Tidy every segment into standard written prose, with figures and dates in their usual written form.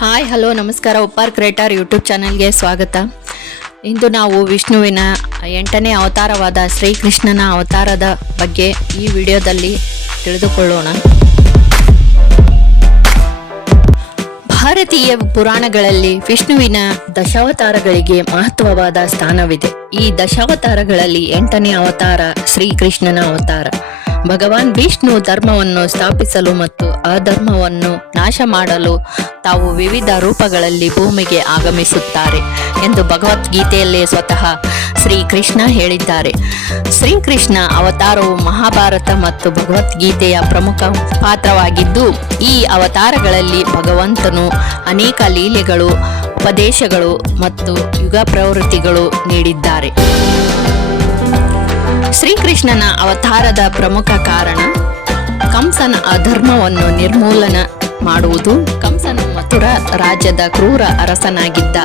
Hi hello ನಮಸ್ಕಾರ. Uppar creator YouTube ಚಾನೆಲ್ಗೆ ಸ್ವಾಗತ. ಇಂದು ನಾವು ವಿಷ್ಣುವಿನ 8ನೇ ಅವತಾರವಾದ ಶ್ರೀಕೃಷ್ಣನ ಅವತಾರದ ಬಗ್ಗೆ ಈ ವಿಡಿಯೋದಲ್ಲಿ ತಿಳಿದುಕೊಳ್ಳೋಣ. ಭಾರತೀಯ ಪುರಾಣಗಳಲ್ಲಿ ವಿಷ್ಣುವಿನ ದಶಾವತಾರಗಳಿಗೆ ಮಹತ್ವವಾದ ಸ್ಥಾನವಿದೆ. ಈ ದಶಾವತಾರಗಳಲ್ಲಿ 8ನೇ ಅವತಾರ ಶ್ರೀಕೃಷ್ಣನ ಅವತಾರ. ಭಗವಾನ್ ವಿಷ್ಣು ಧರ್ಮವನ್ನು ಸ್ಥಾಪಿಸಲು ಮತ್ತು ಅಧರ್ಮವನ್ನು ನಾಶ ಮಾಡಲು ತಾವು ವಿವಿಧ ರೂಪಗಳಲ್ಲಿ ಭೂಮಿಗೆ ಆಗಮಿಸುತ್ತಾರೆ ಎಂದು ಭಗವದ್ಗೀತೆಯಲ್ಲೇ ಸ್ವತಃ ಶ್ರೀಕೃಷ್ಣ ಹೇಳಿದ್ದಾರೆ. ಶ್ರೀಕೃಷ್ಣ ಅವತಾರವು ಮಹಾಭಾರತ ಮತ್ತು ಭಗವದ್ಗೀತೆಯ ಪ್ರಮುಖ ಪಾತ್ರವಾಗಿದ್ದು, ಈ ಅವತಾರಗಳಲ್ಲಿ ಭಗವಂತನು ಅನೇಕ ಲೀಲೆಗಳು, ಉಪದೇಶಗಳು ಮತ್ತು ಯುಗ ಪ್ರವೃತ್ತಿಗಳು ನೀಡಿದ್ದಾರೆ. ಶ್ರೀಕೃಷ್ಣನ ಅವತಾರದ ಪ್ರಮುಖ ಕಾರಣ ಕಂಸನ ಅಧರ್ಮವನ್ನು ನಿರ್ಮೂಲನ ಮಾಡುವುದು. ಕಂಸನು ಮಥುರಾ ರಾಜ್ಯದ ಕ್ರೂರ ಅರಸನಾಗಿದ್ದ.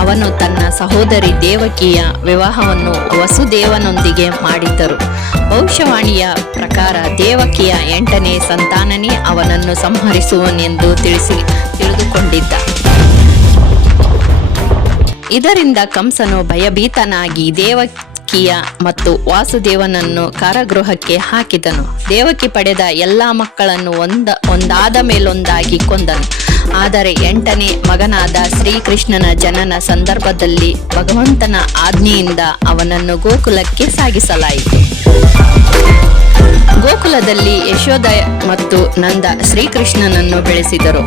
ಅವನು ತನ್ನ ಸಹೋದರಿ ದೇವಕಿಯ ವಿವಾಹವನ್ನು ವಸುದೇವನೊಂದಿಗೆ ಮಾಡಿದ್ದರು. ಭವಿಷ್ಯವಾಣಿಯ ಪ್ರಕಾರ ದೇವಕಿಯ 8ನೇ ಸಂತಾನನೇ ಅವನನ್ನು ಸಂಹರಿಸುವನೆಂದು ತಿಳಿದುಕೊಂಡಿದ್ದ. ಇದರಿಂದ ಕಂಸನು ಭಯಭೀತನಾಗಿ ದೇವಕಿಯ ಮತ್ತು ವಾಸುದೇವನನ್ನು ಕಾರಾಗೃಹಕ್ಕೆ ಹಾಕಿದನು. ದೇವಕಿ ಪಡೆದ ಎಲ್ಲಾ ಮಕ್ಕಳನ್ನು ಒಂದಾದ ಮೇಲೊಂದಾಗಿ ಕೊಂದನು. ಆದರೆ 8ನೇ ಮಗನಾದ ಶ್ರೀಕೃಷ್ಣನ ಜನನ ಸಂದರ್ಭದಲ್ಲಿ ಭಗವಂತನ ಆಜ್ಞೆಯಿಂದ ಅವನನ್ನು ಗೋಕುಲಕ್ಕೆ ಸಾಗಿಸಲಾಯಿತು. ಗೋಕುಲದಲ್ಲಿ ಯಶೋಧ ಮತ್ತು ನಂದ ಶ್ರೀಕೃಷ್ಣನನ್ನು ಬೆಳೆಸಿದರು.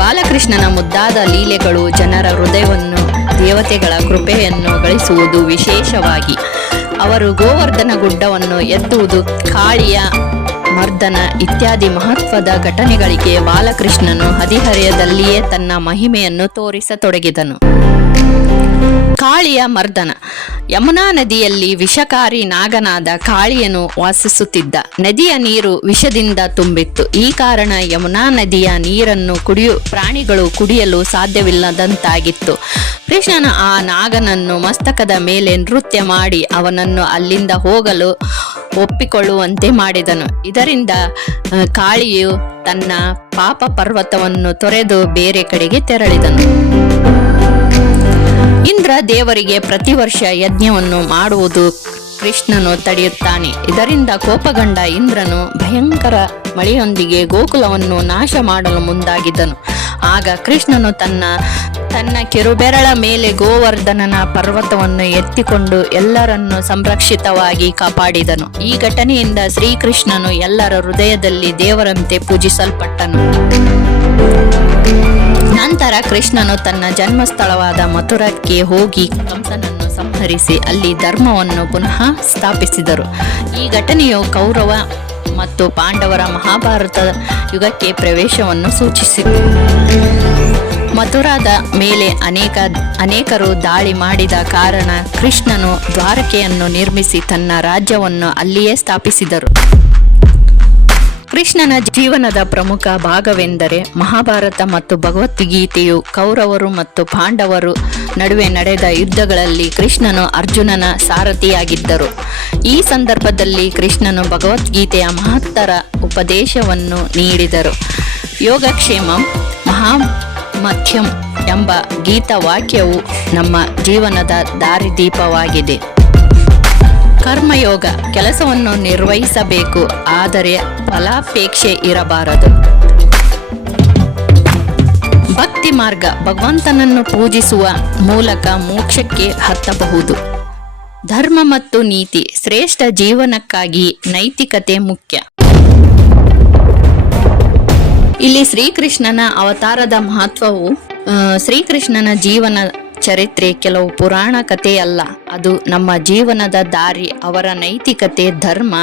ಬಾಲಕೃಷ್ಣನ ಮುದ್ದಾದ ಲೀಲೆಗಳು ಜನರ ಹೃದಯವನ್ನು ದೇವತೆಗಳ ಕೃಪೆಯನ್ನು ಗಳಿಸುವುದು ವಿಶೇಷವಾಗಿ. ಅವರು ಗೋವರ್ಧನ ಗುಡ್ಡವನ್ನು ಎತ್ತುವುದು, ಕಾಳಿಯ ಮರ್ದನ ಇತ್ಯಾದಿ ಮಹತ್ವದ ಘಟನೆಗಳಿಗೆ ಬಾಲಕೃಷ್ಣನು ಹದಿಹರೆಯದಲ್ಲಿಯೇ ತನ್ನ ಮಹಿಮೆಯನ್ನು ತೋರಿಸತೊಡಗಿದನು. ಕಾಳಿಯ ಮರ್ದನ. ಯಮುನಾ ನದಿಯಲ್ಲಿ ವಿಷಕಾರಿ ನಾಗನಾದ ಕಾಳಿಯನು ವಾಸಿಸುತ್ತಿದ್ದ. ನದಿಯ ನೀರು ವಿಷದಿಂದ ತುಂಬಿತ್ತು. ಈ ಕಾರಣ ಯಮುನಾ ನದಿಯ ನೀರನ್ನು ಪ್ರಾಣಿಗಳು ಕುಡಿಯಲು ಸಾಧ್ಯವಿಲ್ಲದಂತಾಗಿತ್ತು. ಕೃಷ್ಣನ ಆ ನಾಗನನ್ನು ಮಸ್ತಕದ ಮೇಲೆ ನೃತ್ಯ ಮಾಡಿ ಅವನನ್ನು ಅಲ್ಲಿಂದ ಹೋಗಲು ಒಪ್ಪಿಕೊಳ್ಳುವಂತೆ ಮಾಡಿದನು. ಇದರಿಂದ ಕಾಳಿಯು ತನ್ನ ಪಾಪ ಪರ್ವತವನ್ನು ತೊರೆದು ಬೇರೆ ಕಡೆಗೆ ತೆರಳಿದನು. ಇಂದ್ರ ದೇವರಿಗೆ ಪ್ರತಿ ವರ್ಷ ಯಜ್ಞವನ್ನು ಮಾಡುವುದು ಕೃಷ್ಣನು ತಡೆಯುತ್ತಾನೆ. ಇದರಿಂದ ಕೋಪಗೊಂಡ ಇಂದ್ರನು ಭಯಂಕರ ಮಳೆಯೊಂದಿಗೆ ಗೋಕುಲವನ್ನು ನಾಶ ಮಾಡಲು ಮುಂದಾಗಿದ್ದನು. ಆಗ ಕೃಷ್ಣನು ತನ್ನ ಕಿರುಬೆರಳ ಮೇಲೆ ಗೋವರ್ಧನನ ಪರ್ವತವನ್ನು ಎತ್ತಿಕೊಂಡು ಎಲ್ಲರನ್ನು ಸಂರಕ್ಷಿತವಾಗಿ ಕಾಪಾಡಿದನು. ಈ ಘಟನೆಯಿಂದ ಶ್ರೀಕೃಷ್ಣನು ಎಲ್ಲರ ಹೃದಯದಲ್ಲಿ ದೇವರಂತೆ ಪೂಜಿಸಲ್ಪಟ್ಟನು. ನಂತರ ಕೃಷ್ಣನು ತನ್ನ ಜನ್ಮಸ್ಥಳವಾದ ಮಥುರಕ್ಕೆ ಹೋಗಿ ಕಂಸನನ್ನು ಸಂಹರಿಸಿ ಅಲ್ಲಿ ಧರ್ಮವನ್ನು ಪುನಃ ಸ್ಥಾಪಿಸಿದರು. ಈ ಘಟನೆಯು ಕೌರವ ಮತ್ತು ಪಾಂಡವರ ಮಹಾಭಾರತ ಯುಗಕ್ಕೆ ಪ್ರವೇಶವನ್ನು ಸೂಚಿಸಿತು. ಮಥುರಾದ ಮೇಲೆ ಅನೇಕರು ದಾಳಿ ಮಾಡಿದ ಕಾರಣ ಕೃಷ್ಣನು ದ್ವಾರಕೆಯನ್ನು ನಿರ್ಮಿಸಿ ತನ್ನ ರಾಜ್ಯವನ್ನು ಅಲ್ಲಿಯೇ ಸ್ಥಾಪಿಸಿದರು. ಕೃಷ್ಣನ ಜೀವನದ ಪ್ರಮುಖ ಭಾಗವೆಂದರೆ ಮಹಾಭಾರತ ಮತ್ತು ಭಗವದ್ಗೀತೆಯು ಕೌರವರು ಮತ್ತು ಪಾಂಡವರು ನಡುವೆ ನಡೆದ ಯುದ್ಧಗಳಲ್ಲಿ ಕೃಷ್ಣನು ಅರ್ಜುನನ ಸಾರಥಿಯಾಗಿದ್ದರು. ಈ ಸಂದರ್ಭದಲ್ಲಿ ಕೃಷ್ಣನು ಭಗವದ್ಗೀತೆಯ ಮಹತ್ತರ ಉಪದೇಶವನ್ನು ನೀಡಿದರು. ಯೋಗಕ್ಷೇಮಂ ಮಹಾಮಥ್ಯಂ ಎಂಬ ಗೀತವಾಕ್ಯವು ನಮ್ಮ ಜೀವನದ ದಾರಿದೀಪವಾಗಿದೆ. ಕರ್ಮಯೋಗ. ಕೆಲಸವನ್ನು ನಿರ್ವಹಿಸಬೇಕು, ಆದರೆ ಫಲಾಪೇಕ್ಷೆ ಇರಬಾರದು. ಭಕ್ತಿ ಮಾರ್ಗ. ಭಗವಂತನನ್ನು ಪೂಜಿಸುವ ಮೂಲಕ ಮೋಕ್ಷಕ್ಕೆ ಹತ್ತಬಹುದು. ಧರ್ಮ ಮತ್ತು ನೀತಿ. ಶ್ರೇಷ್ಠ ಜೀವನಕ್ಕಾಗಿ ನೈತಿಕತೆ ಮುಖ್ಯ. ಇಲ್ಲಿ ಶ್ರೀಕೃಷ್ಣನ ಅವತಾರದ ಮಹತ್ವವು ಶ್ರೀಕೃಷ್ಣನ ಜೀವನ ಚರಿತ್ರೆ ಕೆಲವು ಪುರಾಣ ಕಥೆಯಲ್ಲ, ಅದು ನಮ್ಮ ಜೀವನದ ದಾರಿ. ಅವರ ನೈತಿಕತೆ, ಧರ್ಮ,